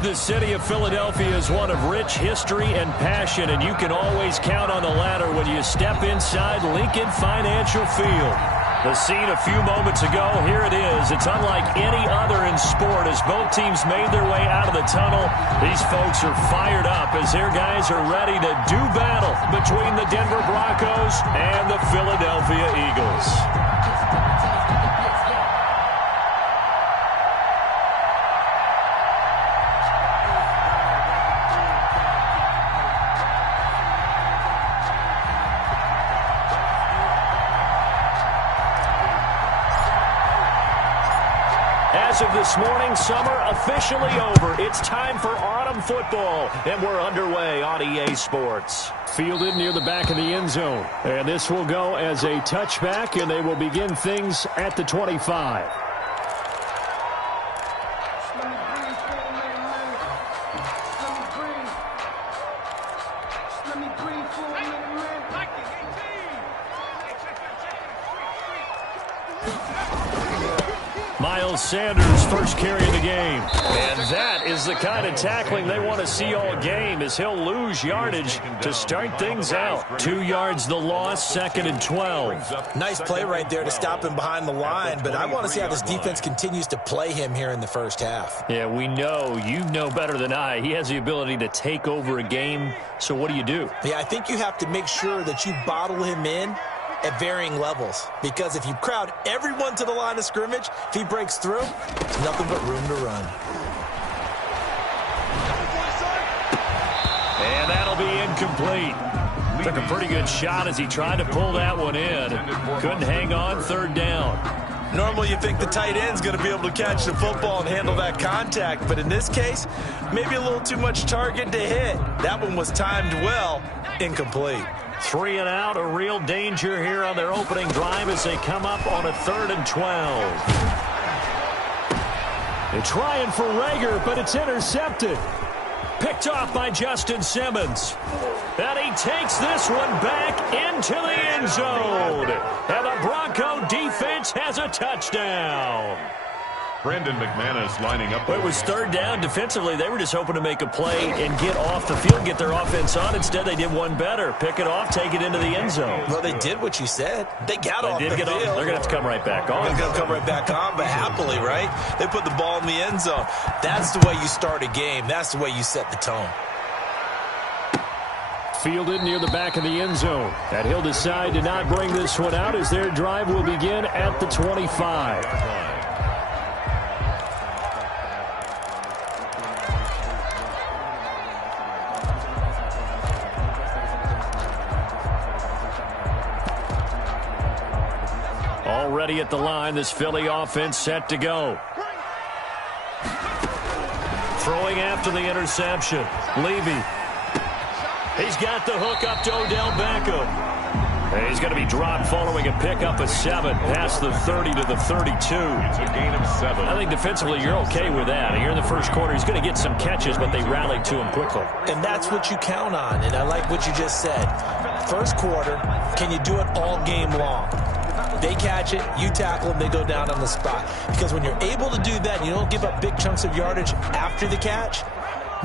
The city of Philadelphia is one of rich history and passion, and you can always count on the latter when you step inside Lincoln Financial Field. The scene a few moments ago, here it is. It's unlike any other in sport as both teams made their way out of the tunnel. These folks are fired up as their guys are ready to do battle between the Denver Broncos and the Philadelphia Eagles. As of this morning, summer officially over. It's time for autumn football, and we're underway on EA Sports. Fielded near the back of the end zone, and this will go as a touchback, and they will begin things at the 25. Miles Sanders first carry of the game. And that is the kind of tackling they want to see all game as he'll lose yardage to start things out. 2 yards the loss, 2nd and 12. Nice play right there to stop him behind the line, but I want to see how this defense continues to play him here in the first half. Yeah, we know. You know better than I. He has the ability to take over a game, so what do you do? Yeah, I think you have to make sure that you bottle him in at varying levels, because if you crowd everyone to the line of scrimmage, if he breaks through, there's nothing but room to run. And that'll be incomplete. Took a pretty good shot as he tried to pull that one in. Couldn't hang on, 3rd down. Normally you think the tight end's going to be able to catch the football and handle that contact, but in this case, maybe a little too much target to hit. That one was timed well, incomplete. 3 and out, a real danger here on their opening drive as they come up on a 3rd and 12. They're trying for Rager, but it's intercepted. Picked off by Justin Simmons. And he takes this one back into the end zone. And the Bronco defense has a touchdown. Brandon McManus lining up. It was 3rd down. Defensively, they were just hoping to make a play and get off the field, get their offense on. Instead, they did one better. Pick it off, take it into the end zone. Well, they did what you said. They got off the field. They're going to have to come right back on. They're going to come right back on, but happily, right? They put the ball in the end zone. That's the way you start a game. That's the way you set the tone. Fielded near the back of the end zone. And he'll decide to not bring this one out as their drive will begin at the 25. Already at the line, this Philly offense set to go. Throwing after the interception. Levy. He's got the hook up to Odell Beckham. And he's going to be dropped following a pickup of 7 past the 30 to the 32. It's a gain of 7. I think defensively you're okay with that. Here in the first quarter, he's going to get some catches, but they rallied to him quickly. And that's what you count on, and I like what you just said. First quarter, can you do it all game long? They catch it, you tackle them, they go down on the spot. Because when you're able to do that and you don't give up big chunks of yardage after the catch,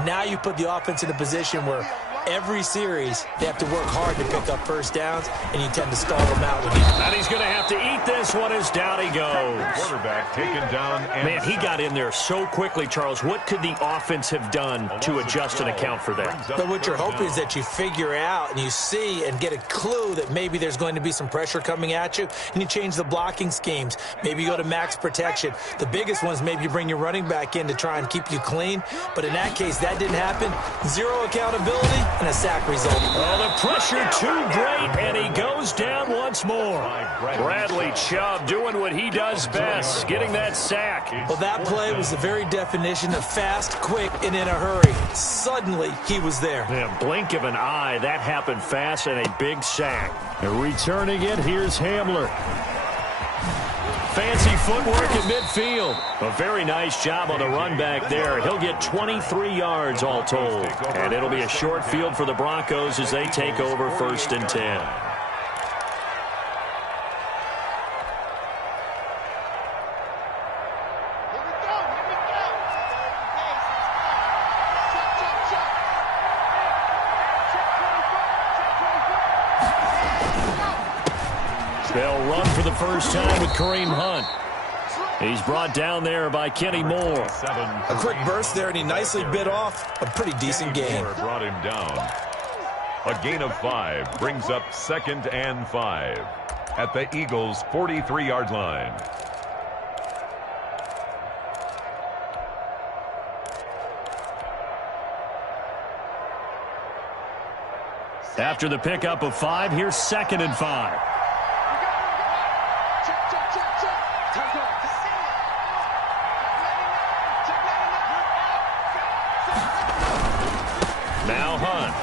now you put the offense in a position where every series they have to work hard to pick up first downs, and you tend to stall them out. And he's going to have to eat this one as down he goes. Quarterback taken down. Man, he got in there so quickly, Charles. What could the offense have done to adjust and account for that? But what you're hoping is that you figure out and you see and get a clue that maybe there's going to be some pressure coming at you, and you change the blocking schemes. Maybe you go to max protection. The biggest one is maybe you bring your running back in to try and keep you clean. But in that case, that didn't happen. Zero accountability and a sack result. Oh, the pressure too great, and he goes down once more. Bradley Chubb doing what he does best, getting that sack. Well, that play was the very definition of fast, quick, and in a hurry. Suddenly, he was there. Yeah, blink of an eye, that happened fast, and a big sack. And returning it, here's Hamler. Fancy footwork at midfield. A very nice job on the run back there. He'll get 23 yards all told. And it'll be a short field for the Broncos as they take over 1st and 10. for the first time with Kareem Hunt. He's brought down there by Kenny Moore. A quick burst there, and he nicely bit off a pretty decent game. Brought him down. A gain of 5 brings up 2nd and 5 at the Eagles' 43-yard line. After the pickup of 5, here's 2nd and 5. Now Hunt.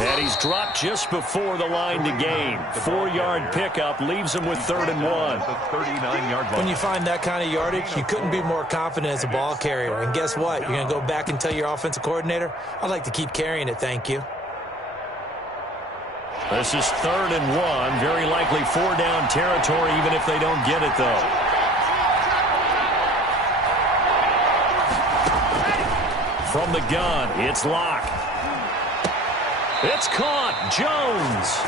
And he's dropped just before the line to gain. 4-yard pickup leaves him with 3rd and 1. The 39-yard line. When you find that kind of yardage, you couldn't be more confident as a ball carrier. And guess what? You're going to go back and tell your offensive coordinator, I'd like to keep carrying it, thank you. This is 3rd and 1. Very likely 4-down territory, even if they don't get it, though. From the gun, it's Locke. It's caught. Jones.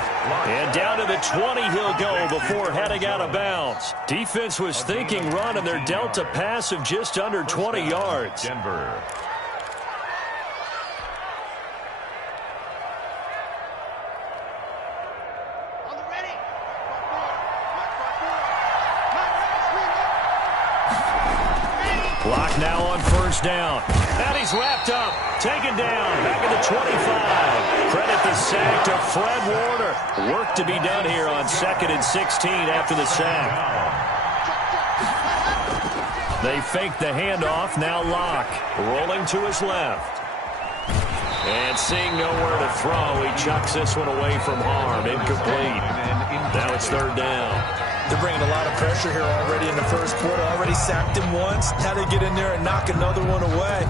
And down to the 20 he'll go before heading out of bounds. Defense was thinking run, and they're dealt a pass of just under 20 yards. Denver. Clock now on 1st down. And he's wrapped up. Taken down. Back at the 25. Credit the sack to Fred Warner. Work to be done here on 2nd and 16 after the sack. They fake the handoff. Now Locke rolling to his left. And seeing nowhere to throw, he chucks this one away from harm. Incomplete. Now it's 3rd down. They're bringing a lot of pressure here already in the first quarter. Already sacked him once. Now they get in there and knock another one away.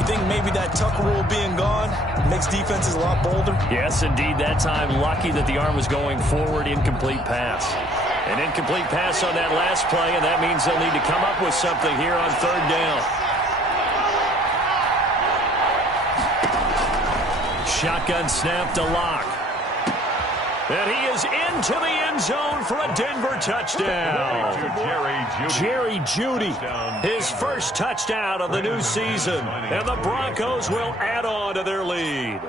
You think maybe that tuck rule being gone makes defenses a lot bolder? Yes, indeed. That time, lucky that the arm was going forward. Incomplete pass. An incomplete pass on that last play, and that means they'll need to come up with something here on 3rd down. Shotgun snap to Locke. And he is into the end zone for a Denver touchdown. Jerry Jeudy, his first touchdown of the new season. And the Broncos will add on to their lead.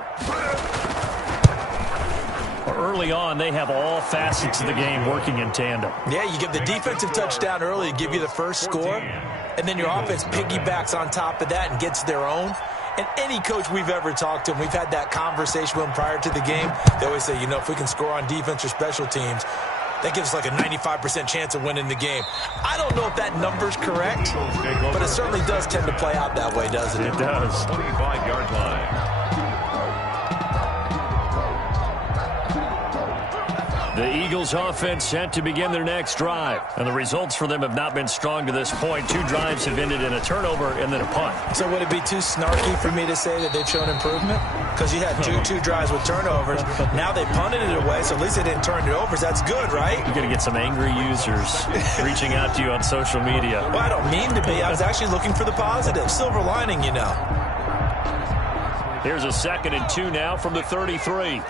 Early on, they have all facets of the game working in tandem. Yeah, you get the defensive touchdown early to give you the first score, and then your offense piggybacks on top of that and gets their own. And any coach we've ever talked to, and we've had that conversation with them prior to the game, they always say, you know, if we can score on defense or special teams, that gives us like a 95% chance of winning the game. I don't know if that number's correct, but it certainly does tend to play out that way, doesn't it? It does. 25-yard line. The Eagles offense set to begin their next drive. And the results for them have not been strong to this point. 2 drives have ended in a turnover and then a punt. So would it be too snarky for me to say that they've shown improvement? Because you had two drives with turnovers. Now they punted it away, so at least they didn't turn it over. So that's good, right? You're going to get some angry users reaching out to you on social media. Well, I don't mean to be. I was actually looking for the positive. Silver lining, you know. Here's a 2nd and 2 now from the 33.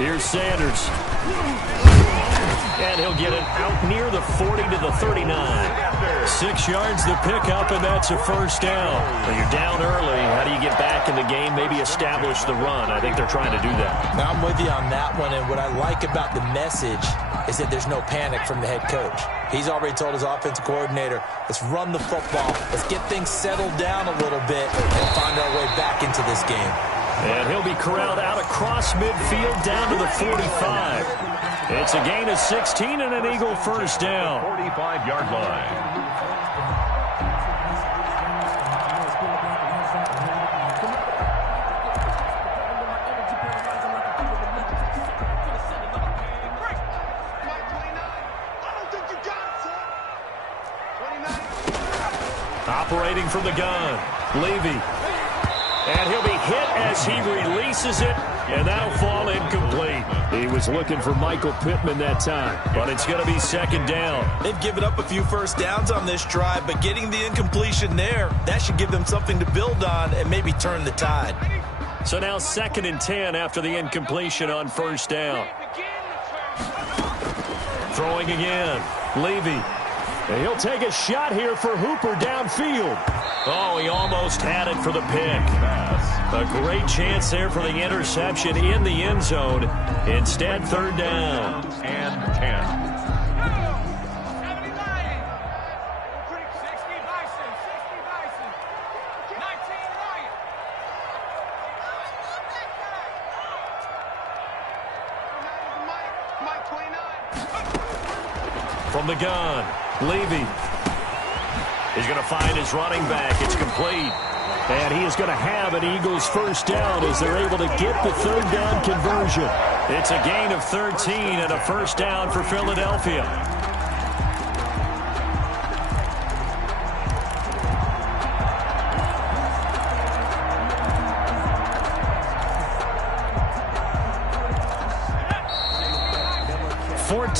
Here's Sanders. And he'll get it out near the 40 to the 39. 6 yards to pick up, and that's a first down. When you're down early, how do you get back in the game, maybe establish the run? I think they're trying to do that. Now, I'm with you on that one, and what I like about the message is that there's no panic from the head coach. He's already told his offensive coordinator, let's run the football, let's get things settled down a little bit and find our way back into this game. And he'll be corralled out across midfield down to the 45. It's a gain of 16 and an Eagle first down. 45-yard line. Operating from the gun, Levy. And he'll be hit as he releases it, and that'll fall incomplete. He was looking for Michael Pittman that time, but it's going to be 2nd down. They've given up a few first downs on this drive, but getting the incompletion there, that should give them something to build on and maybe turn the tide. So now 2nd and 10 after the incompletion on first down. Throwing again. Levy. And he'll take a shot here for Hooper downfield. Oh, he almost had it for the pick. A great chance there for the interception in the end zone. Instead, 3rd down. And 10. From the gun, Levy. He's going to find his running back. It's complete. And he is going to have an Eagles first down as they're able to get the 3rd down conversion. It's a gain of 13 and a first down for Philadelphia.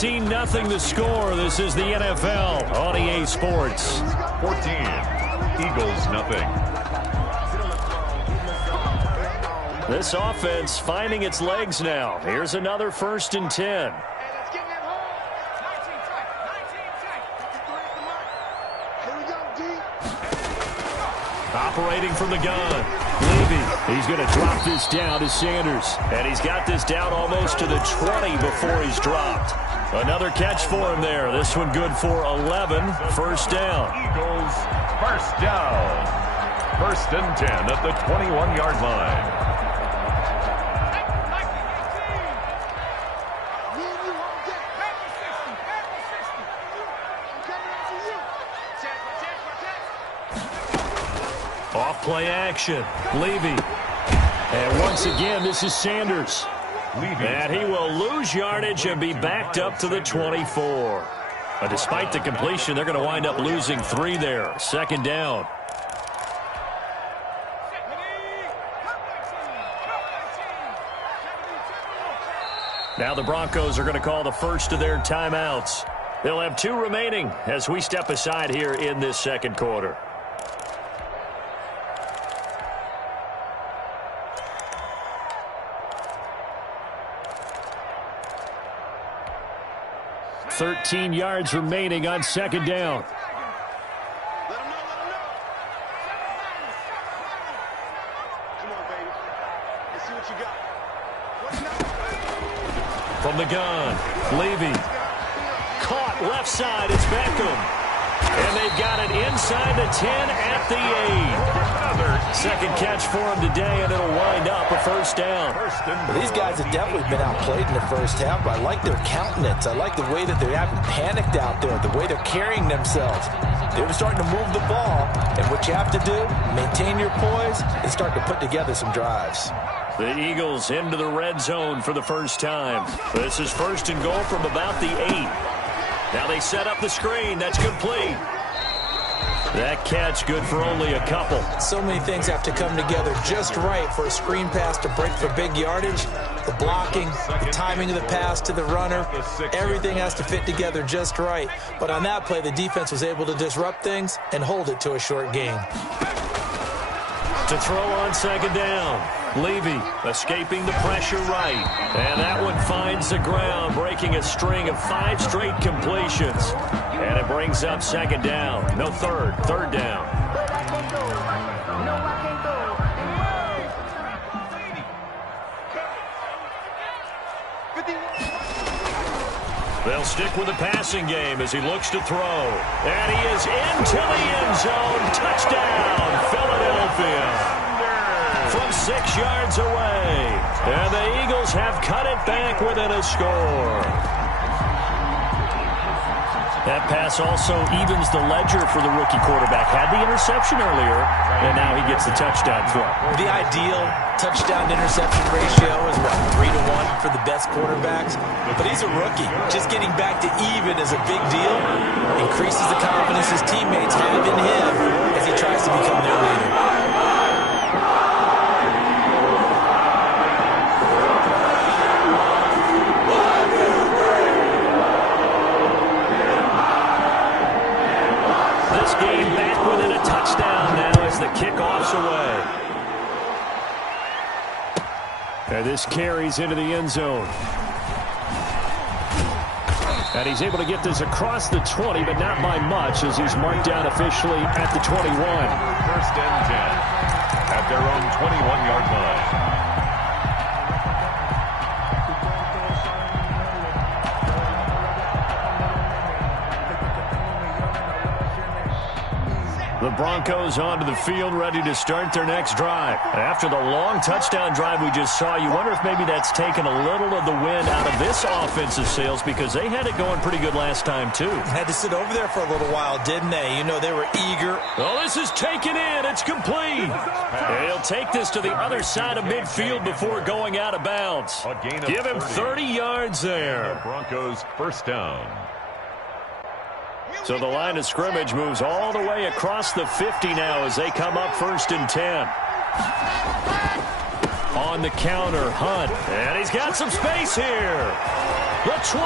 Nothing the score. This is the NFL on EA Sports. 14. Eagles nothing. This offense finding its legs now. Here's another 1st and 10. Operating from the gun. Levy. He's going to drop this down to Sanders. And he's got this down almost to the 20 before he's dropped. Another catch for him there. This one good for 11. First down. Eagles first down. 1st and 10 at the 21-yard line. Off play action. Levy. And once again, this is Sanders. And he will lose yardage and be backed up to the 24. But despite the completion, they're going to wind up losing 3 there. 2nd down. Now the Broncos are going to call the first of their timeouts. They'll have 2 remaining as we step aside here in this 2nd quarter. .13 yards remaining on 2nd down. From the gun, Levy. Caught left side, it's Beckham. And they've got it inside the 10 at the 8. 2nd catch for him today, and it'll wind up a first down. Well, these guys have definitely been outplayed in the first half, but I like their countenance. I like the way that they haven't panicked out there, the way they're carrying themselves. They're starting to move the ball, and what you have to do, maintain your poise and start to put together some drives. The Eagles into the red zone for the first time. This is 1st and goal from about the 8. Now they set up the screen. That's complete. That catch good for only a couple. So many things have to come together just right for a screen pass to break for big yardage. The blocking, the timing of the pass to the runner, everything has to fit together just right. But on that play, the defense was able to disrupt things and hold it to a short gain. To throw on 2nd down. Levy escaping the pressure right. And that one finds the ground, breaking a string of 5 straight completions. And it brings up 2nd down. No, 3rd down. They'll stick with the passing game as he looks to throw. And he is into the end zone. Touchdown, Philadelphia. From 6 yards away. And the Eagles have cut it back within a score. That pass also evens the ledger for the rookie quarterback. Had the interception earlier, and now he gets the touchdown throw. The ideal touchdown-interception ratio is, what, 3-to-1 for the best quarterbacks? But he's a rookie. Just getting back to even is a big deal. Increases the confidence his teammates have in him as he tries to become their leader. The kickoff's away. And this carries into the end zone. And he's able to get this across the 20, but not by much, as he's marked down officially at the 21. First and 10 at their own 21-yard line. The Broncos onto the field, ready to start their next drive. After the long touchdown drive we just saw, you wonder if maybe that's taken a little of the wind out of this offensive sails, because they had it going pretty good last time, too. Had to sit over there for a little while, didn't they? You know, they were eager. Oh, this is taken in. It's complete. He'll take this to the other side of midfield before going out of bounds. Give him 30 yards there. The Broncos first down. So the line of scrimmage moves all the way across the 50 now as they come up first and 10. On the counter, Hunt. And he's got some space here. The 20.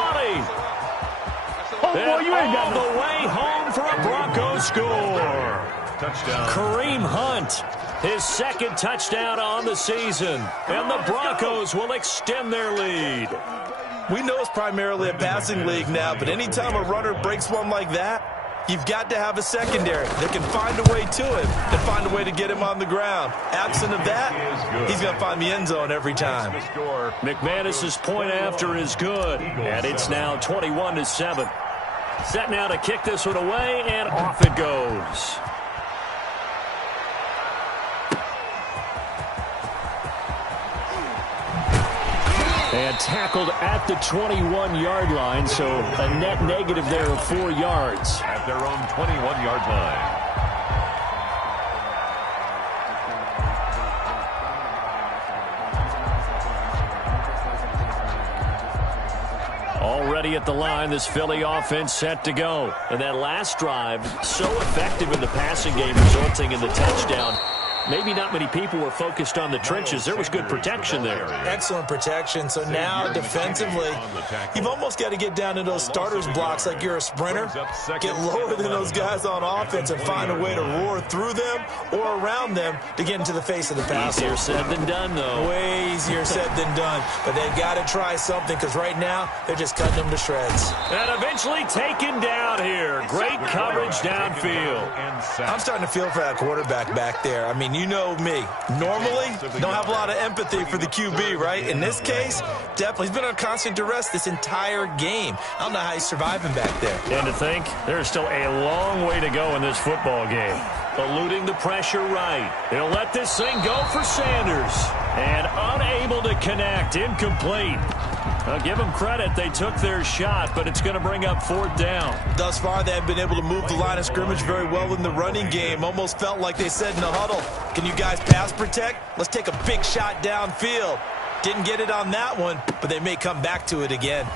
Oh, boy, you ain't got the way home for a Broncos score. Touchdown. Kareem Hunt, his second touchdown on the season. And the Broncos will extend their lead. We know it's primarily a passing league now, but anytime a runner breaks one like that, you've got to have a secondary that can find a way to him and find a way to get him on the ground. Absent of that, he's going to find the end zone every time. McManus's point after is good, and it's now 21-7. Set now to kick this one away, and off it goes. And tackled at the 21-yard line, so a net negative there of 4 yards. At their own 21-yard line. Already at the line, this Philly offense set to go. And that last drive, so effective in the passing game, resulting in the touchdown. Maybe not many people were focused on the trenches. There was good protection there. Excellent protection. So now defensively, you've almost got to get down to those starters blocks like you're a sprinter. Get lower than those guys on offense and find a way to roar through them or around them to get into the face of the passer. Easier said than done, though. Way easier said than done. But they've got to try something, because right now they're just cutting them to shreds. And eventually taken down here. Great coverage downfield. I'm starting to feel for that quarterback back there. I mean, you know me. Normally, don't have a lot of empathy for the QB, right? In this case, definitely. He's been on constant duress this entire game. I don't know how he's surviving back there. And to think, there's still a long way to go in this football game. Eluding the pressure right. He'll let this thing go for Sanders. And unable to connect. Incomplete. I'll give them credit. They took their shot, but it's going to bring up fourth down. Thus far, they have been able to move the line of scrimmage very well in the running game. Almost felt like they said in the huddle, can you guys pass protect? Let's take a big shot downfield. Didn't get it on that one, but they may come back to it again.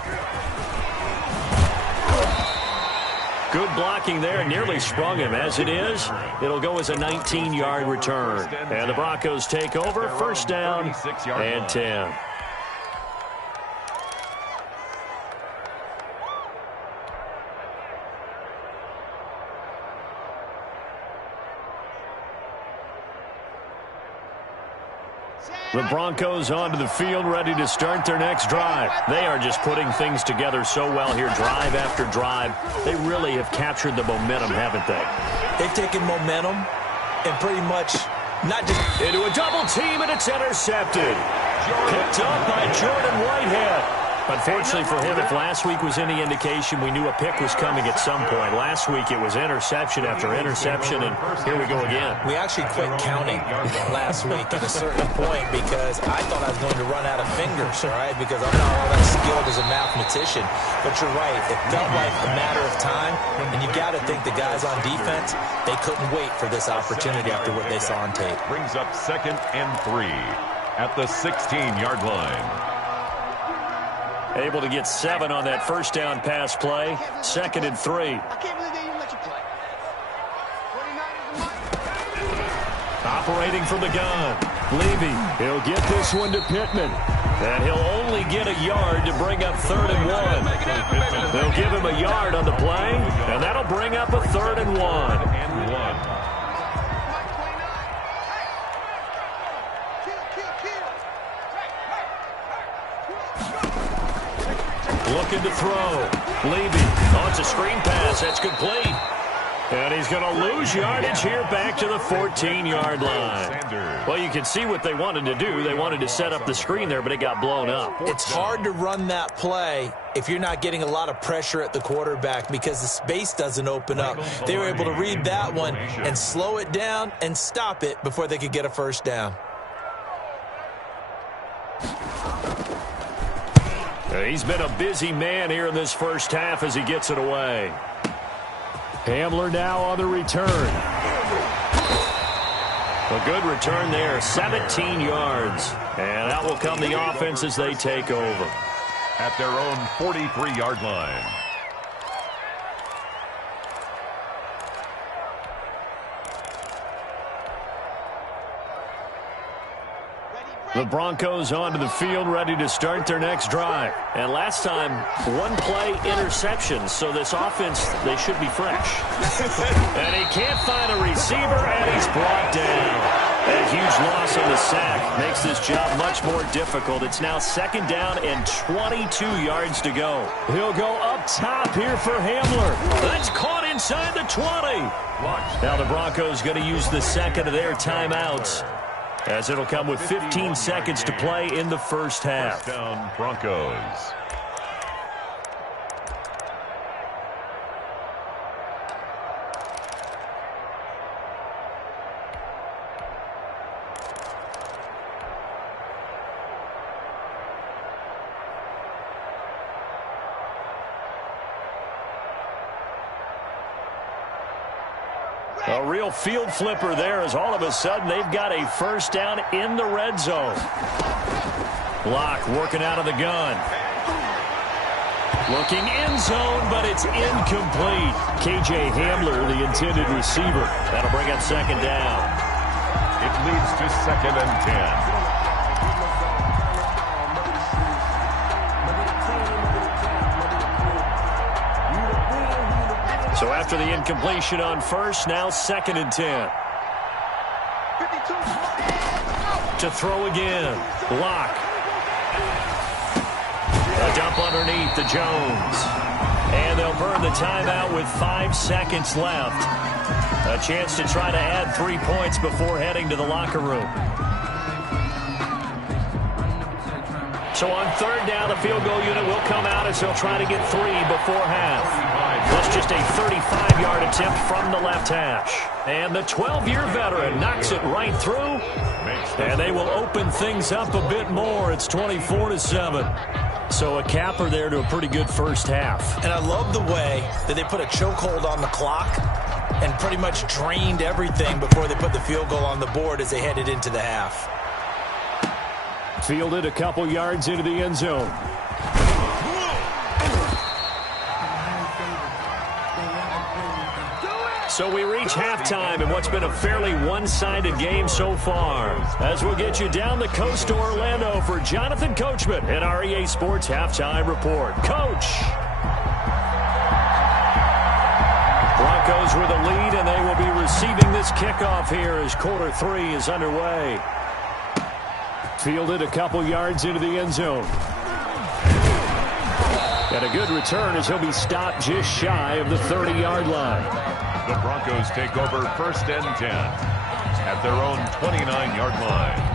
Good blocking there. Nearly sprung him. As it is, it'll go as a 19-yard return. And the Broncos take over. First down and 10. The Broncos onto the field, ready to start their next drive. They are just putting things together so well here, drive after drive. They really have captured the momentum, haven't they? They've taken momentum and pretty much not just into a double team, and it's intercepted. Picked up by Jordan Whitehead. Unfortunately for him, if last week was any indication, we knew a pick was coming at some point. Last week it was interception after interception, and here we go again. We actually quit counting last week at a certain point because I thought I was going to run out of fingers, all right, because I'm not all that skilled as a mathematician. But you're right. It felt like a matter of time, and you got to think the guys on defense, they couldn't wait for this opportunity after what they saw on tape. Brings up 2nd and 3 at the 16-yard line. Able to get 7 on that first down pass play. 2nd and 3. Operating from the gun. Levy, he'll get this one to Pittman. And he'll only get a yard to bring up 3rd and 1. They'll give him a yard on the play, and that'll bring up a 3rd and 1. looking to throw. Levy. Oh, it's a screen pass. That's complete. And he's going to lose yardage here back to the 14-yard line. Well, you can see what they wanted to do. They wanted to set up the screen there, but it got blown up. It's hard to run that play if you're not getting a lot of pressure at the quarterback because the space doesn't open up. They were able to read that one and slow it down and stop it before they could get a first down. He's been a busy man here in this first half as he gets it away. Hamler now on the return. A good return there, 17 yards. And out will come the offense as they take over. At their own 43-yard line. The Broncos onto the field, ready to start their next drive. And last time, one-play interception, so this offense, they should be fresh. And he can't find a receiver, and he's brought down. A huge loss on the sack makes this job much more difficult. It's now second down and 22 yards to go. He'll go up top here for Hamler. That's caught inside the 20. Now the Broncos going to use the second of their timeouts, as it'll come with 15 seconds to play in the first half. First down, Broncos. A real field flipper there, as all of a sudden they've got a first down in the red zone. Locke working out of the gun. Looking end zone, but it's incomplete. KJ Hamler, the intended receiver. That'll bring up second down. It leads to second and 10. So after the incompletion on first, now second and 10. To throw again. Locke. A dump underneath to Jones. And they'll burn the timeout with 5 seconds left. A chance to try to add 3 points before heading to the locker room. So on third down, the field goal unit will come out as they'll try to get 3 before half. That's just a 35-yard attempt from the left hash. And the 12-year veteran knocks it right through. And they will open things up a bit more. It's 24-7. So a capper there to a pretty good first half. And I love the way that they put a chokehold on the clock and pretty much drained everything before they put the field goal on the board as they headed into the half. Fielded a couple yards into the end zone. So we reach halftime in what's been a fairly one-sided game so far. As we'll get you down the coast to Orlando for Jonathan Coachman at our EA Sports Halftime Report. Coach! Broncos with a lead, and they will be receiving this kickoff here as quarter 3 is underway. Fielded a couple yards into the end zone. Got a good return as he'll be stopped just shy of the 30-yard line. The Broncos take over first and 10 at their own 29-yard line.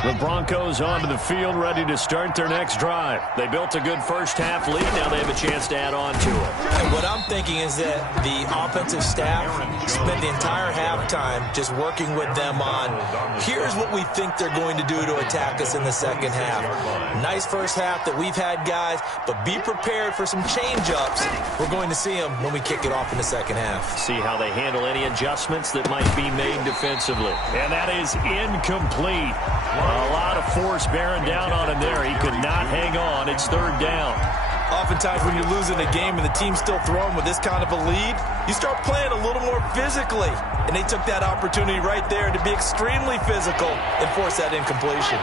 The Broncos onto the field, ready to start their next drive. They built a good first half lead. Now they have a chance to add on to it. And what I'm thinking is that the offensive staff spent the entire halftime just working with them on, here's what we think they're going to do to attack us in the second half. Nice first half that we've had, guys, but be prepared for some change-ups. We're going to see them when we kick it off in the second half. See how they handle any adjustments that might be made defensively. And that is incomplete. A lot of force bearing down on him there. He could not hang on. It's third down. Oftentimes when you're losing a game and the team's still throwing with this kind of a lead, you start playing a little more physically. And they took that opportunity right there to be extremely physical and force that incompletion.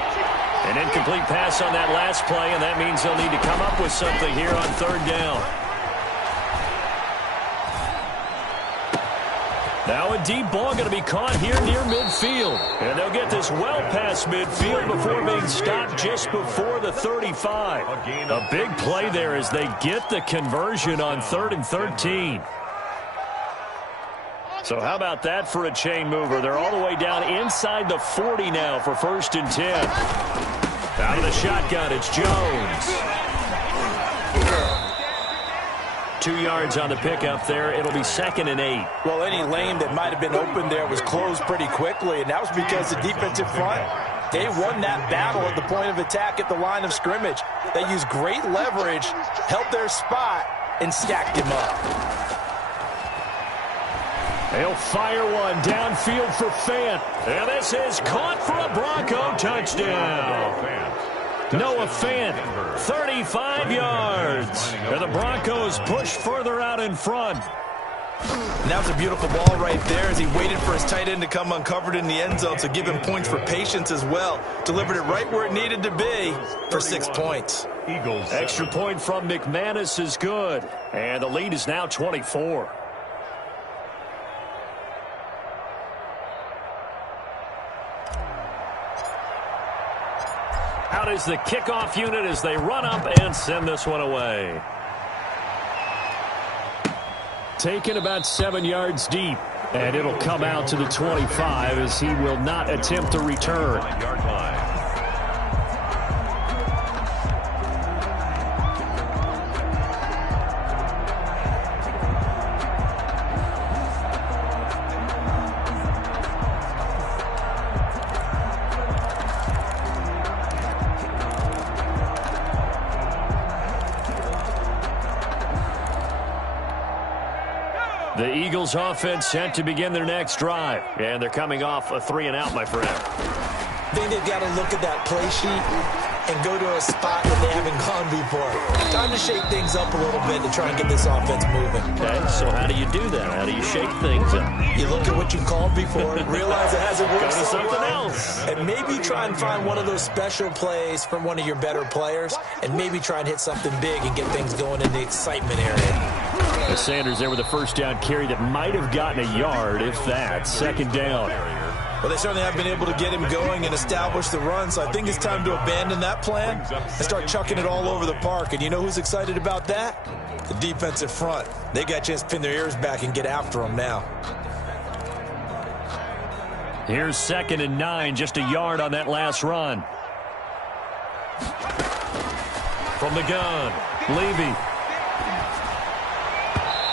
An incomplete pass on that last play, and that means they'll need to come up with something here on third down. Now a deep ball going to be caught here near midfield. And they'll get this well past midfield before being stopped just before the 35. A big play there as they get the conversion on 3rd and 13. So how about that for a chain mover? They're all the way down inside the 40 now for 1st and 10. Out of the shotgun, it's Jones. 2 yards on the pickup there. It'll be 2nd and 8. Well, any lane that might have been open there was closed pretty quickly, and that was because the defensive front, they won that battle at the point of attack at the line of scrimmage. They used great leverage, held their spot, and stacked him up. They'll fire one downfield for Fant. And this is caught for a Bronco touchdown. Noah Fant, 35 yards. And the Broncos push further out in front. And that was a beautiful ball right there as he waited for his tight end to come uncovered in the end zone to give him points for patience as well. Delivered it right where it needed to be for 6 points. Eagles. Extra point from McManus is good. And the lead is now 24. Out is the kickoff unit as they run up and send this one away. Taken about 7 yards deep, and it'll come out to the 25 as he will not attempt to return. Yard line. The Eagles offense set to begin their next drive. And they're coming off a 3-and-out, my friend. I think they've got to look at that play sheet and go to a spot that they haven't gone before. Time to shake things up a little bit to try and get this offense moving. Okay, so how do you do that? How do you shake things up? You look at what you called before, realize it hasn't worked Go to so something well, else. and maybe try and find one of those special plays from one of your better players, and maybe try and hit something big and get things going in the excitement area. As Sanders there with a first down carry that might have gotten a yard, if that. 2nd down. Well, they certainly have been able to get him going and establish the run, so I think it's time to abandon that plan and start chucking it all over the park. And you know who's excited about that? The defensive front. They got a chance to pin their ears back and get after him now. Here's 2nd and 9, just a yard on that last run. From the gun, Levy.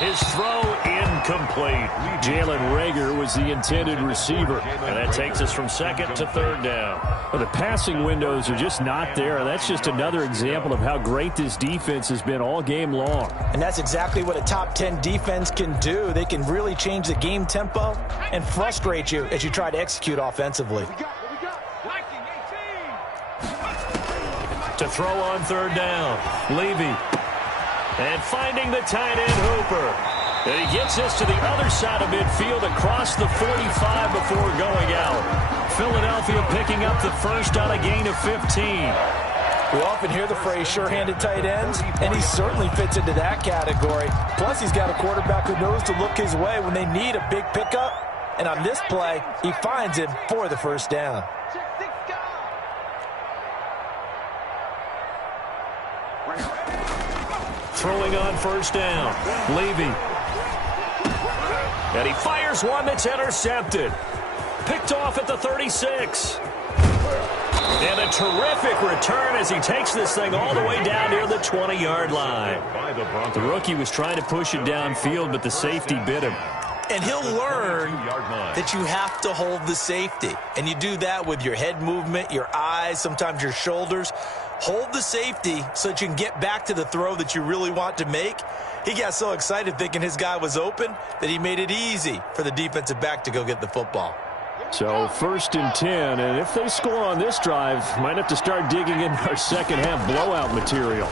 His throw incomplete. Jalen Reagor was the intended receiver. And that takes us from 2nd to 3rd down. Well, the passing windows are just not there. And that's just another example of how great this defense has been all game long. And that's exactly what a top 10 defense can do. They can really change the game tempo and frustrate you as you try to execute offensively. To throw on 3rd down, Levy. And finding the tight end, Hooper. And he gets this to the other side of midfield across the 45 before going out. Philadelphia picking up the first on a gain of 15. We often hear the phrase sure-handed tight ends, and he certainly fits into that category. Plus, he's got a quarterback who knows to look his way when they need a big pickup. And on this play, he finds him for the first down. Throwing on 1st down, Levy. And he fires one that's intercepted. Picked off at the 36. And a terrific return as he takes this thing all the way down near the 20-yard line. The rookie was trying to push it downfield, but the safety bit him. And he'll learn that you have to hold the safety. And you do that with your head movement, your eyes, sometimes your shoulders. Hold the safety so that you can get back to the throw that you really want to make. He got so excited thinking his guy was open that he made it easy for the defensive back to go get the football. So 1st and 10, and if they score on this drive, might have to start digging in our second half blowout material.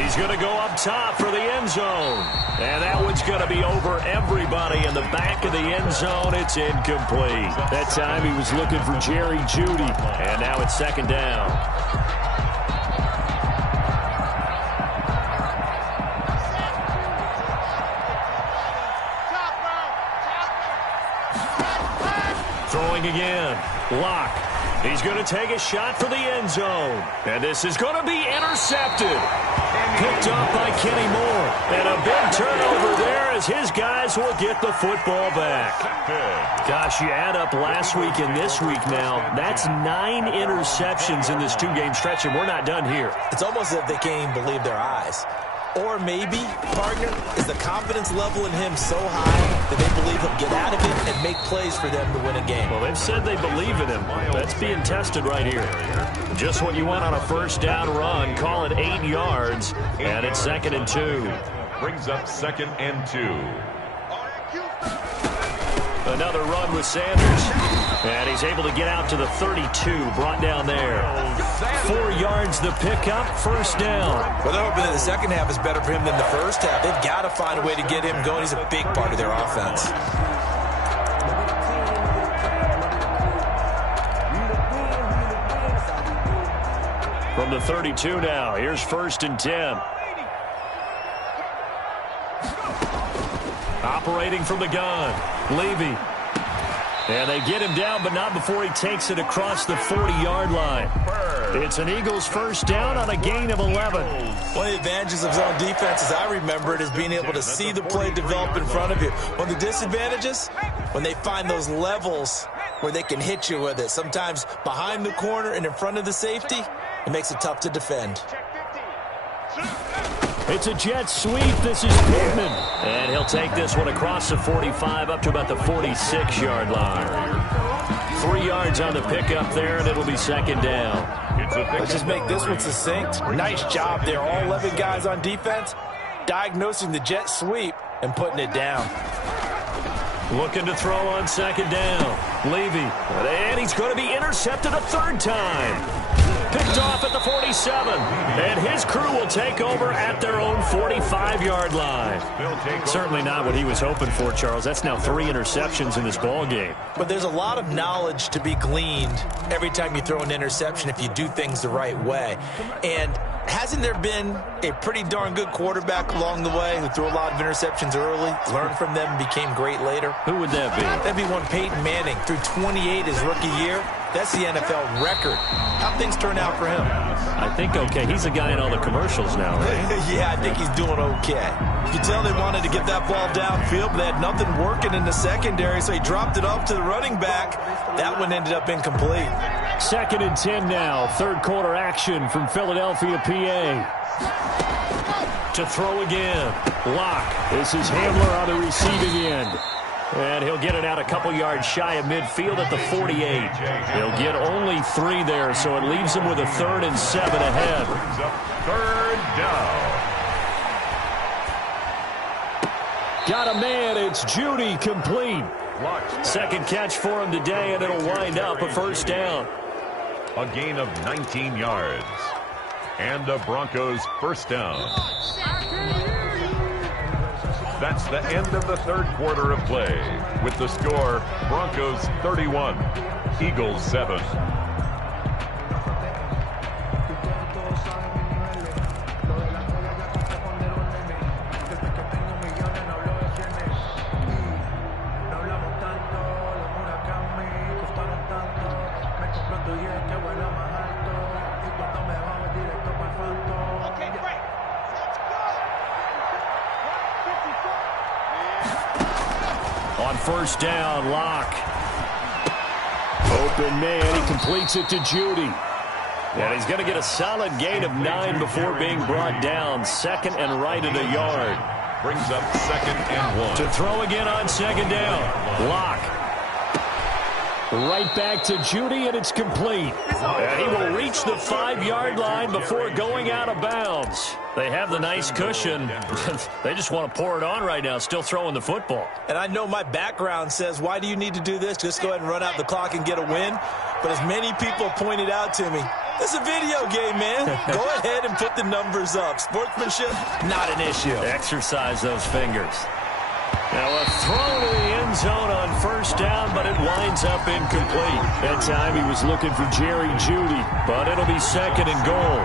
He's going to go up top for the end zone. And that one's going to be over everybody in the back of the end zone. It's incomplete. That time he was looking for Jerry Jeudy. And now it's 2nd down. throwing again. Locke. He's going to take a shot for the end zone. And this is going to be intercepted. Picked up by Kenny Moore. And a big turnover there as his guys will get the football back. Gosh, you add up last week and this week now. That's 9 interceptions in this 2-game stretch, and we're not done here. It's almost as if they can't even believe their eyes. Or maybe, partner, is the confidence level in him so high that they believe he'll get out of it and make plays for them to win a game. Well, they've said they believe in him. That's being tested right here. Just what you want on a first down run. Call it 8 yards, and it's 2nd and 2. Brings up 2nd and 2. Another run with Sanders. And he's able to get out to the 32, brought down there. 4 yards the pickup, first down. Well, they're hoping that the second half is better for him than the first half. They've got to find a way to get him going. He's a big part of their offense. From the 32 now, here's 1st and 10. Operating from the gun, Levy. And they get him down, but not before he takes it across the 40-yard line. It's an Eagles first down on a gain of 11. One of the advantages of zone defense, as I remember it, is being able to see the play develop in front of you. One of the disadvantages, when they find those levels where they can hit you with it, sometimes behind the corner and in front of the safety, it makes it tough to defend. It's a jet sweep. This is Pittman. And he'll take this one across the 45 up to about the 46-yard line. 3 yards on the pickup there, and it'll be 2nd down. Let's just make this one succinct. Nice job there. All 11 guys on defense diagnosing the jet sweep and putting it down. Looking to throw on 2nd down. Levy. And he's going to be intercepted a 3rd time. Picked off at the 47. And his crew will take over at their own 45-yard line. Certainly not what he was hoping for, Charles. That's now 3 interceptions in this ball game. But there's a lot of knowledge to be gleaned every time you throw an interception if you do things the right way. And hasn't there been a pretty darn good quarterback along the way who threw a lot of interceptions early, learned from them, and became great later? Who would that be? That'd be one Peyton Manning. Threw 28 his rookie year. That's the NFL record. How things turn out for him? I think okay. He's a guy in all the commercials now, right? Yeah, I think he's doing okay. You can tell they wanted to get that ball downfield, but they had nothing working in the secondary, so he dropped it off to the running back. That one ended up incomplete. 2nd and 10 now. 3rd quarter action from Philadelphia, PA. To throw again. Locke. This is Hamler on the receiving end. And he'll get it out a couple yards shy of midfield at the 48. He'll get only 3 there, so it leaves him with a 3rd and 7 ahead. 3rd down. Got a man. It's Judy, complete. 2nd catch for him today, and it'll wind up a 1st down. A gain of 19 yards. And a Broncos first down. That's the end of the 3rd quarter of play. With the score, Broncos 31, Eagles 7. On 1st down, Locke. Open man, he completes it to Judy. And he's going to get a solid gain of 9 before being brought down. 2nd and right at a yard. Brings up 2nd and 1. To throw again on 2nd down. Locke. Right back to Judy, and it's complete. And he will reach the 5-yard line before going out of bounds. They have the nice cushion. They just want to pour it on right now, still throwing the football. And I know my background says, why do you need to do this? Just go ahead and run out the clock and get a win. But as many people pointed out to me, it's a video game, man. Go ahead and put the numbers up. Sportsmanship, not an issue. Exercise those fingers. Now a throw to the end zone on 1st down, but it winds up incomplete. That time he was looking for Jerry Judy, but it'll be 2nd and goal.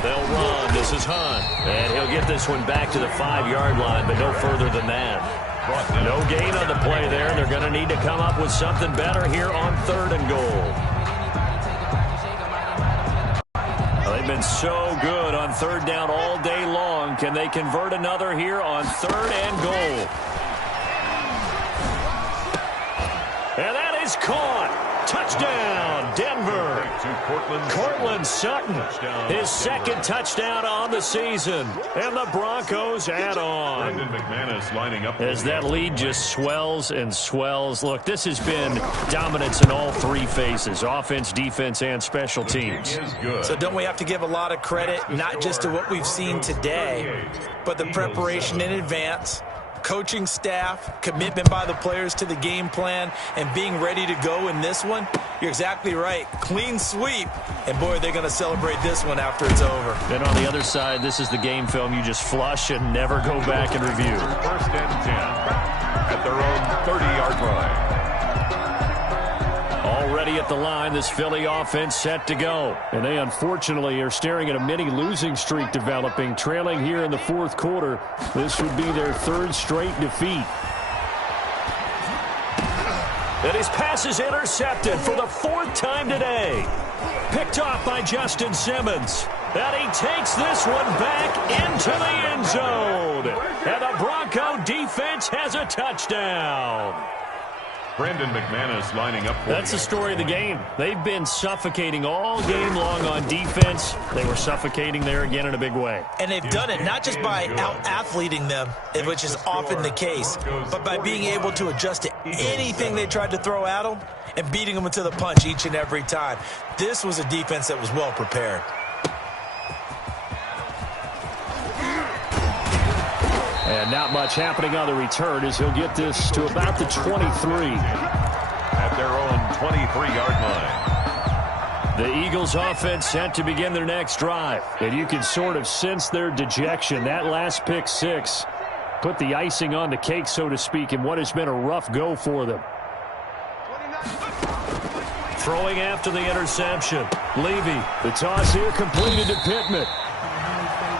They'll run to This is Hunt. And he'll get this one back to the 5-yard line, but no further than that. No gain on the play there. They're going to need to come up with something better here on 3rd and goal. They've been so good on 3rd down all day long. Can they convert another here on 3rd and goal? And that is caught. Touchdown, Denver. Cortland Sutton, his 2nd touchdown on the season. And the Broncos add on. McManus lining up as that lead just swells and swells. Look, this has been dominance in all 3 phases, offense, defense, and special teams. So don't we have to give a lot of credit, not just to what we've seen today, but the preparation in advance, coaching staff, commitment by the players to the game plan, and being ready to go in this one? You're exactly right. Clean sweep. And, boy, they're going to celebrate this one after it's over. And on the other side, this is the game film you just flush and never go back and review. 1st and 10 at their own 30-yard line. Already at the line, this Philly offense set to go. And they unfortunately are staring at a mini losing streak developing, trailing here in the 4th quarter. This would be their 3rd straight defeat. And his pass is intercepted for the 4th time today. Picked off by Justin Simmons. And he takes this one back into the end zone. And the Bronco defense has a touchdown. Brandon McManus lining up for That's the story of the game. They've been suffocating all game long on defense. They were suffocating there again in a big way. And they've done it not just by out-athleting them, which is often the case, but by being able to adjust to anything they tried to throw at them and beating them to the punch each and every time. This was a defense that was well prepared. And not much happening on the return as he'll get this to about the 23. At their own 23-yard line. The Eagles offense set to begin their next drive. And you can sort of sense their dejection. That last pick 6 put the icing on the cake, so to speak, in what has been a rough go for them. Throwing after the interception. Levy, the toss here completed to Pittman.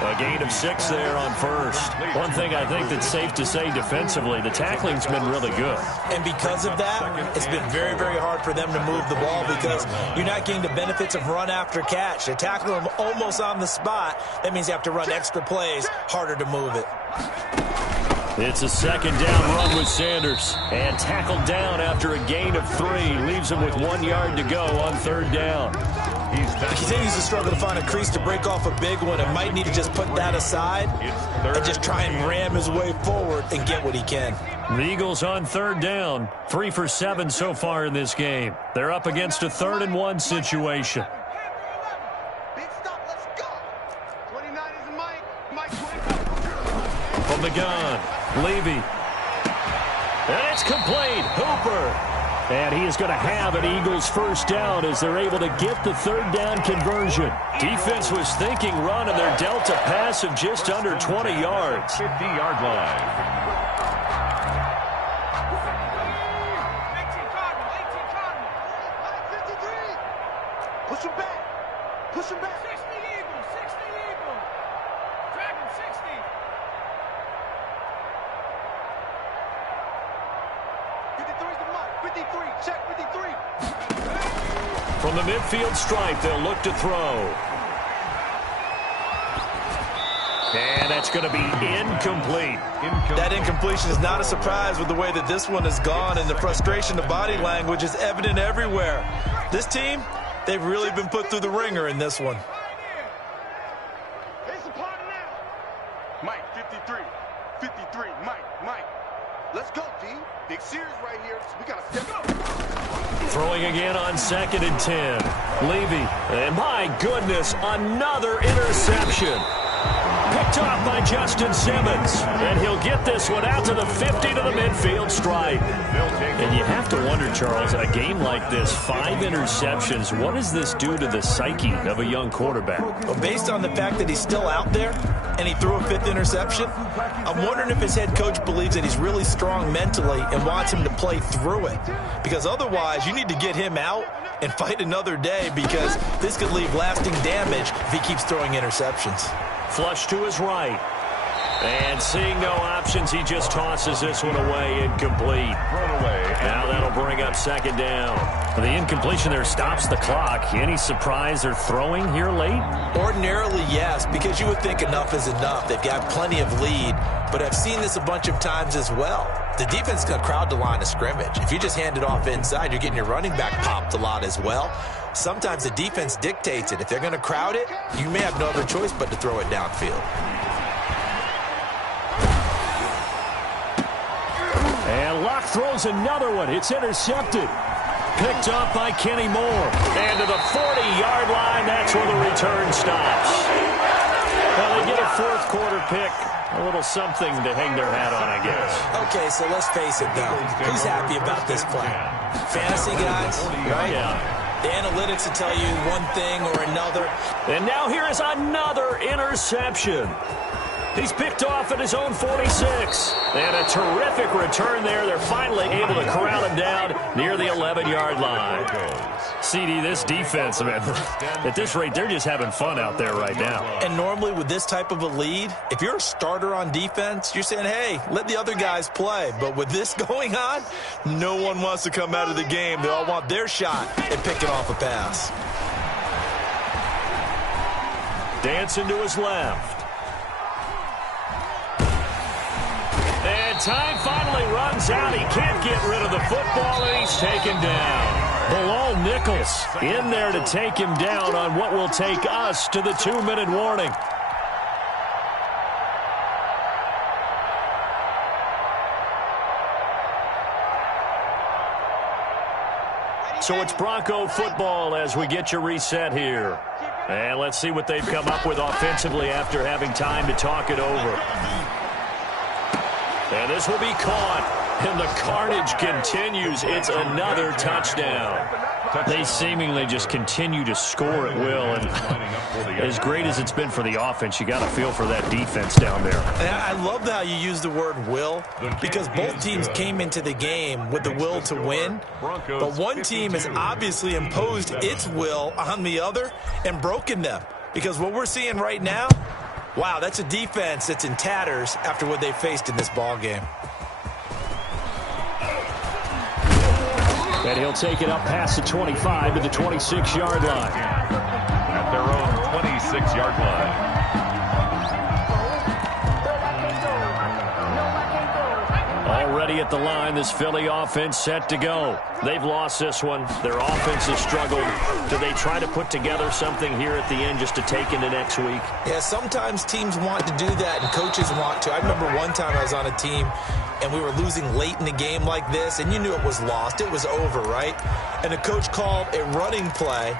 A gain of 6 there on 1st. One thing I think that's safe to say defensively, the tackling's been really good. And because of that, it's been very, very hard for them to move the ball because you're not getting the benefits of run after catch. They're tackling them almost on the spot. That means you have to run extra plays, harder to move it. It's a 2nd down run with Sanders. And tackled down after a gain of 3. Leaves him with 1 yard to go on 3rd down. He continues to struggle to find a crease to break off a big one and might need to just put that aside and just try and ram his way forward and get what he can. The Eagles on 3rd down. 3 for 7 so far in this game. They're up against a 3rd and 1 situation. From the gun, Levy. And it's complete. Hooper. And he is going to have an Eagles 1st down as they're able to get the 3rd down conversion. Defense was thinking run, and they're dealt a pass of just under 20 yards. 50-yard line. Push him back. Push him back. 60 Eagles. 60 Eagles. Dragon 60. 53's the mark. 53. Check 53. From the midfield stripe, they'll look to throw. And that's going to be incomplete. That incompletion is not a surprise with the way that this one has gone, and the frustration, the body language is evident everywhere. This team, they've really been put through the ringer in this one. It's a party now. Mike, 53. 53. Mike. Let's go, D. Big series right here. We got to step up. Throwing again on 2nd and 10. Levy. And my goodness, another interception. Picked off by Justin Simmons. And he'll get this one out to the 50 to the midfield stripe. And you have to wonder, Charles, a game like this, 5 interceptions, what does this do to the psyche of a young quarterback? Well, based on the fact that he's still out there and he threw a 5th interception, I'm wondering if his head coach believes that he's really strong mentally and wants him to play through it. Because otherwise, you need to get him out and fight another day, because this could leave lasting damage if he keeps throwing interceptions. Flush to his right. And seeing no options, he just tosses this one away, incomplete. Now that'll bring up second down. The incompletion there stops the clock. Any surprise they're throwing here late? Ordinarily, yes, because you would think enough is enough. They've got plenty of lead, but I've seen this a bunch of times as well. The defense is going to crowd the line of scrimmage. If you just hand it off inside, you're getting your running back popped a lot as well. Sometimes the defense dictates it. If they're going to crowd it, you may have no other choice but to throw it downfield. And Locke throws another one. It's intercepted. Picked up by Kenny Moore. And to the 40-yard line, that's where the return stops. Well, they get a fourth quarter pick. A little something to hang their hat on, I guess. Okay, so let's face it, though. Who's happy about this play? Fantasy guys, right? Yeah. The analytics will tell you one thing or another. And now here is another interception. He's picked off at his own 46. And a terrific return there. They're finally able to corral him down near the 11-yard line. CD, this defense, man, at this rate, they're just having fun out there right now. And normally with this type of a lead, if you're a starter on defense, you're saying, hey, let the other guys play. But with this going on, no one wants to come out of the game. They all want their shot at picking off a pass. Dancing to his left. And time finally runs out. He can't get rid of the football, and he's taken down. Bilal Nichols in there to take him down on what will take us to the 2-minute warning. So it's Bronco football as we get you reset here. And let's see what they've come up with offensively after having time to talk it over. And this will be caught. And the carnage continues. It's another touchdown. They seemingly just continue to score at will. And as great as it's been for the offense, you got to feel for that defense down there. And I love how you use the word will, because both teams came into the game with the will to win. But one team has obviously imposed its will on the other and broken them. Because what we're seeing right now, wow, that's a defense that's in tatters after what they faced in this ball game. And he'll take it up past the 25 to the 26-yard line. At their own 26-yard line. Already at the line, this Philly offense set to go. They've lost this one. Their offense has struggled. Do they try to put together something here at the end just to take into next week? Yeah, sometimes teams want to do that and coaches want to. I remember one time I was on a team and we were losing late in the game like this, and you knew it was lost. It was over, right? And the coach called a running play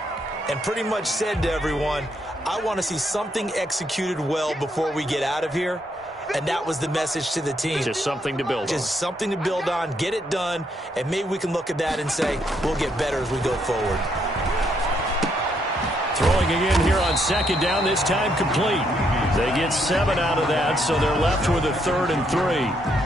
and pretty much said to everyone, I want to see something executed well before we get out of here. And that was the message to the team. Just something to build on. Just something to build on, get it done, and maybe we can look at that and say, we'll get better as we go forward. Throwing again here on second down, this time complete. They get 7 out of that, so they're left with a 3rd and 3.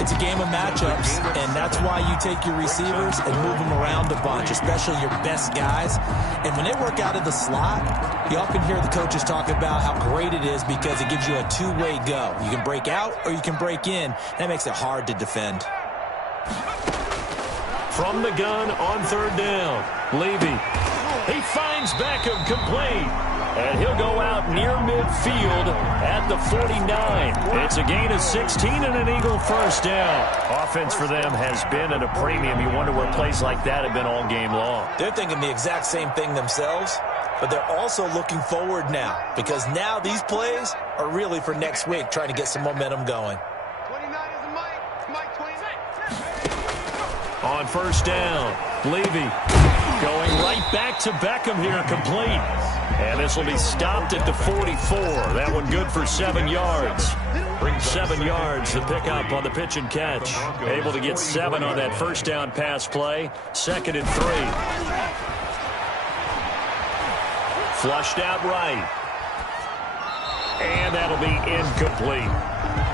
It's a game of matchups, and that's why you take your receivers and move them around a bunch, especially your best guys. And when they work out of the slot, you often hear the coaches talk about how great it is because it gives you a two-way go. You can break out or you can break in. That makes it hard to defend. From the gun on 3rd down, Levy. He finds Beckham complete. And he'll go out near midfield at the 49. It's a gain of 16 and an Eagle first down. Offense for them has been at a premium. You wonder where plays like that have been all game long. They're thinking the exact same thing themselves, but they're also looking forward now because now these plays are really for next week, trying to get some momentum going. 29 is Mike 29. On first down, Levy going right back to Beckham here, complete. And this will be stopped at the 44. That one good for 7 yards. 7 yards to pick up on the pitch and catch. Able to get 7 on that first down pass play. 2nd and 3. Flushed out right. And that'll be incomplete.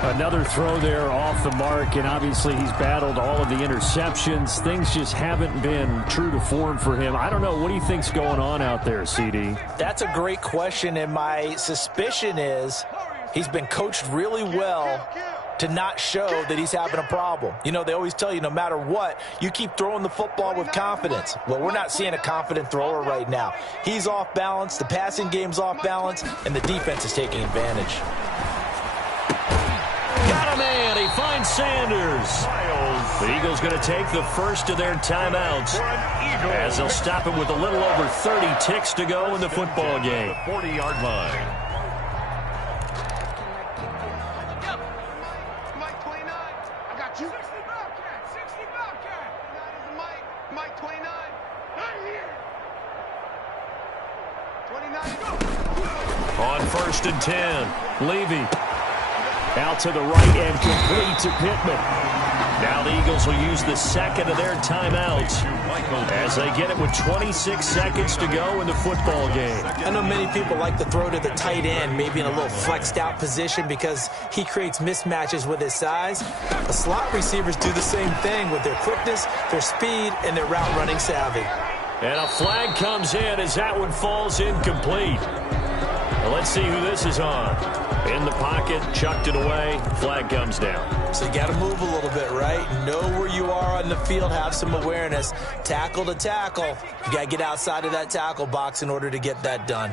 Another throw there off the mark, and obviously he's battled all of the interceptions. Things just haven't been true to form for him. I don't know. What do you think's going on out there, CD? That's a great question, and my suspicion is He's been coached really well to not show that he's having a problem. You know, they always tell you no matter what, you keep throwing the football with confidence. Well, we're not seeing a confident thrower right now. He's off balance, the passing game's off balance, and the defense is taking advantage. Got a man. He finds Sanders. The Eagles going to take the first of their timeouts as they'll stop it with a little over 30 ticks to go in the football game. 40-yard line. Mike 29. I got you. 60 Bobcat. 60 Bobcat. Mike 29. Right here. 29. Go. On 1st and 10, Levy. Out to the right and complete to Pittman. Now the Eagles will use the second of their timeouts as they get it with 26 seconds to go in the football game. I know many people like to throw to the tight end, maybe in a little flexed out position because he creates mismatches with his size. The slot receivers do the same thing with their quickness, their speed, and their route running savvy. And a flag comes in as that one falls incomplete. Well, let's see who this is on. In the pocket, chucked it away, flag comes down. So you got to move a little bit, right? Know where you are on the field, have some awareness. Tackle to tackle. You got to get outside of that tackle box in order to get that done.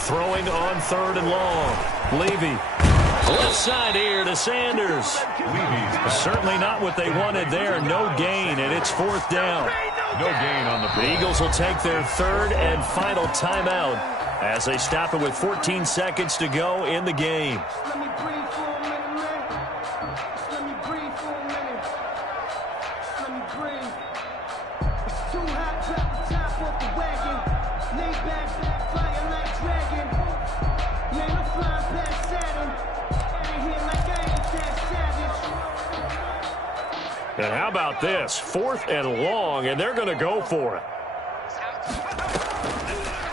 Throwing on 3rd and long. Levy. Left side here to Sanders. Certainly not what they wanted there. No gain, and it's 4th down. No gain on the play. The Eagles will take their 3rd and final timeout as they stop it with 14 seconds to go in the game. Let me breathe for a minute, man. Just let me breathe for a minute. Just let me breathe. It's too hot, drop the top off the wagon. Lay back, flying like dragon. Man, I'm flying past Saturn. Out of here like I ain't that savage. And how about this? 4th and long, and they're going to go for it.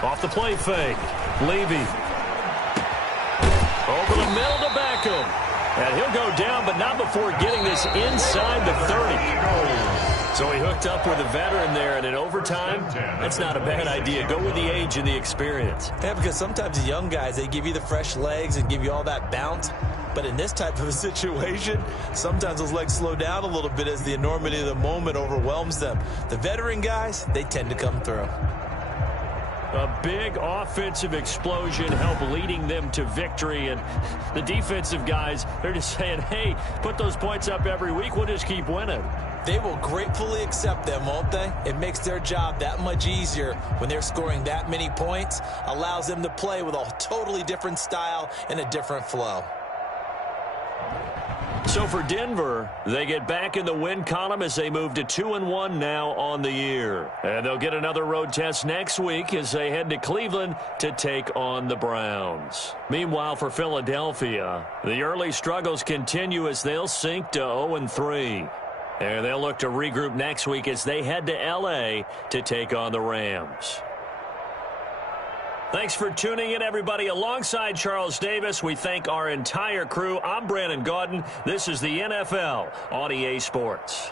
Off the play fake. Levy. Over the middle to Beckham. And he'll go down, but not before getting this inside the 30. So he hooked up with a veteran there, and in overtime, that's not a bad idea. Go with the age and the experience. Yeah, because sometimes the young guys, they give you the fresh legs and give you all that bounce. But in this type of a situation, sometimes those legs slow down a little bit as the enormity of the moment overwhelms them. The veteran guys, they tend to come through. A big offensive explosion helped leading them to victory. And the defensive guys, they're just saying, hey, put those points up every week. We'll just keep winning. They will gratefully accept them, won't they? It makes their job that much easier when they're scoring that many points. Allows them to play with a totally different style and a different flow. So for Denver, they get back in the win column as they move to 2-1 now on the year. And they'll get another road test next week as they head to Cleveland to take on the Browns. Meanwhile, for Philadelphia, the early struggles continue as they'll sink to 0-3. And they'll look to regroup next week as they head to L.A. to take on the Rams. Thanks for tuning in, everybody. Alongside Charles Davis, we thank our entire crew. I'm Brandon Gaudin. This is the NFL on EA Sports.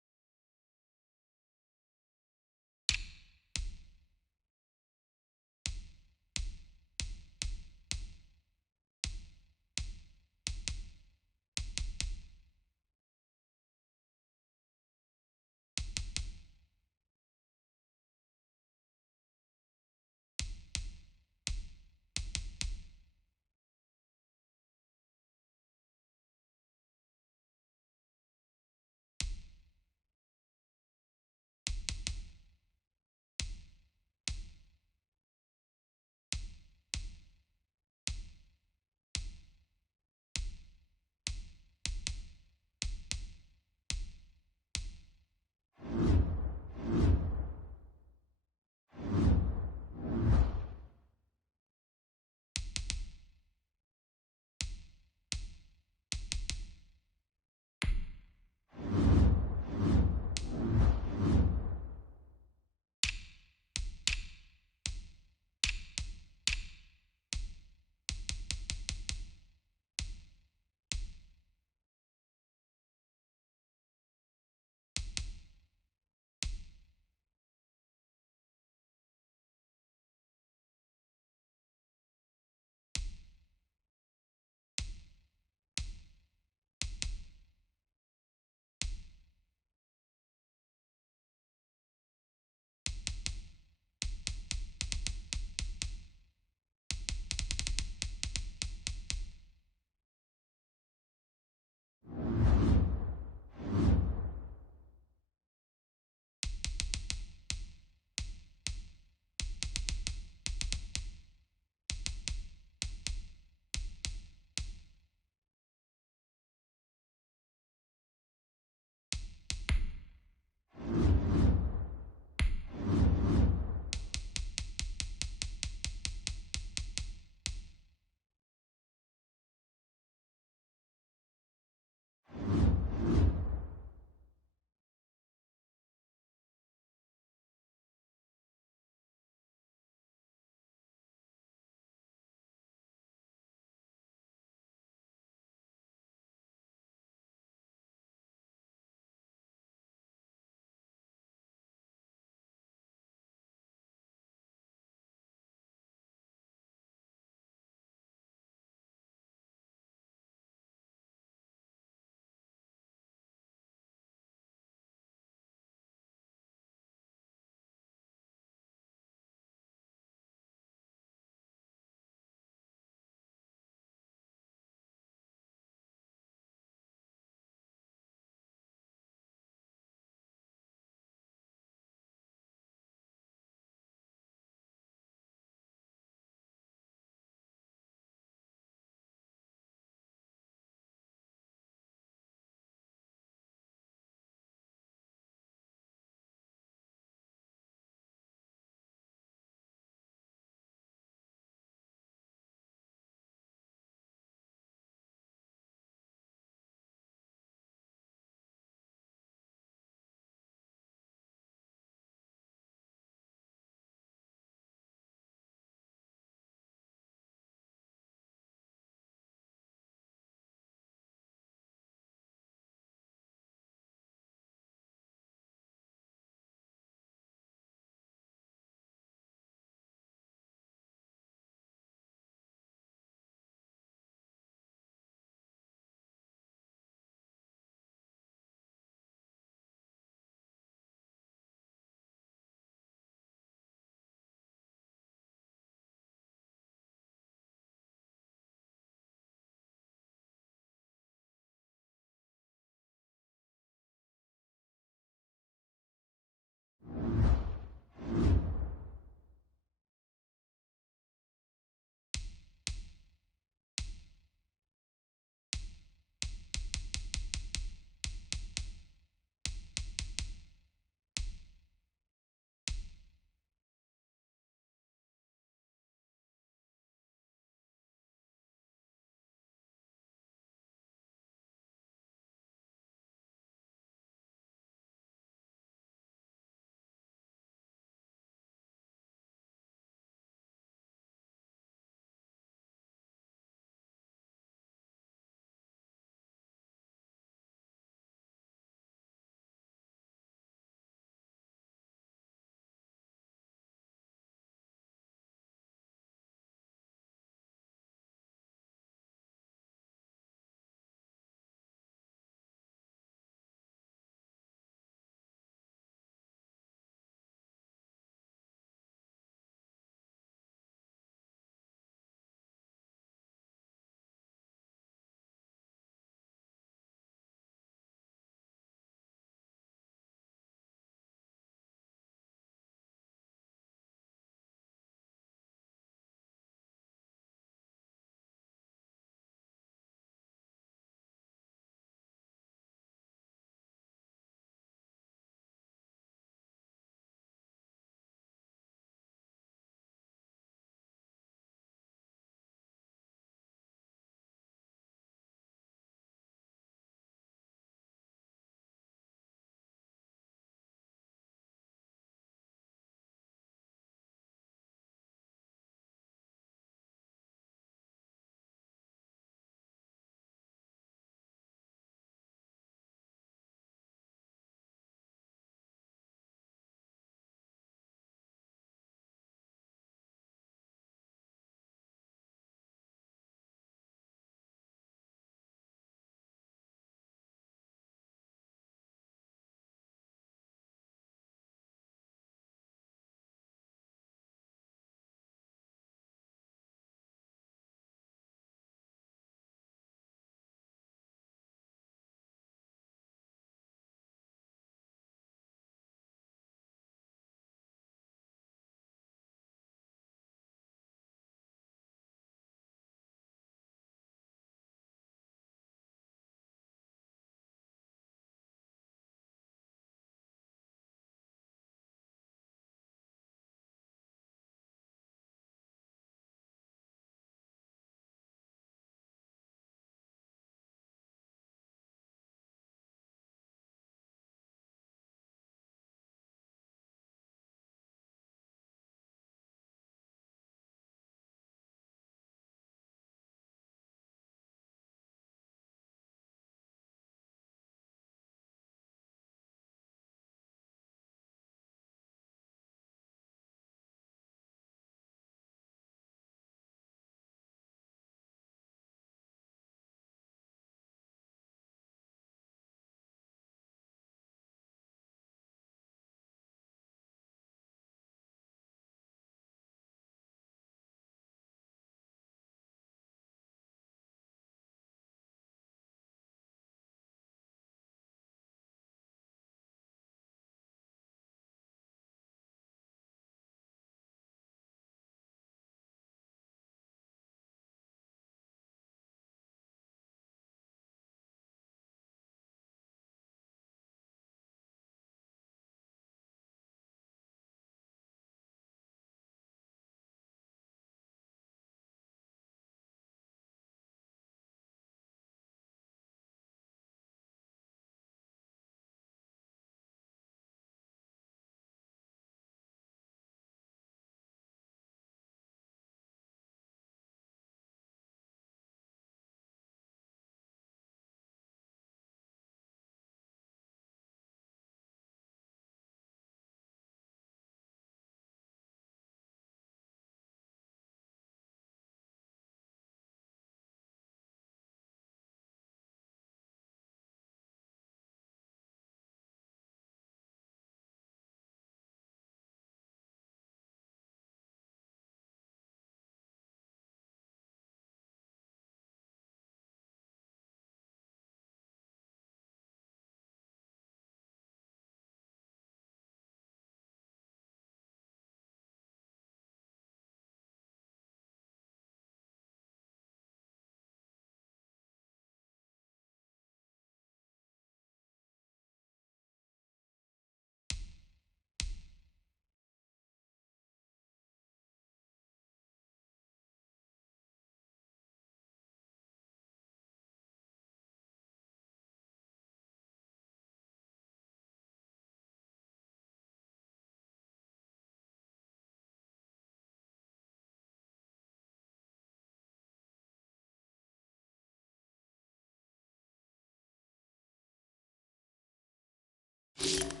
Bye.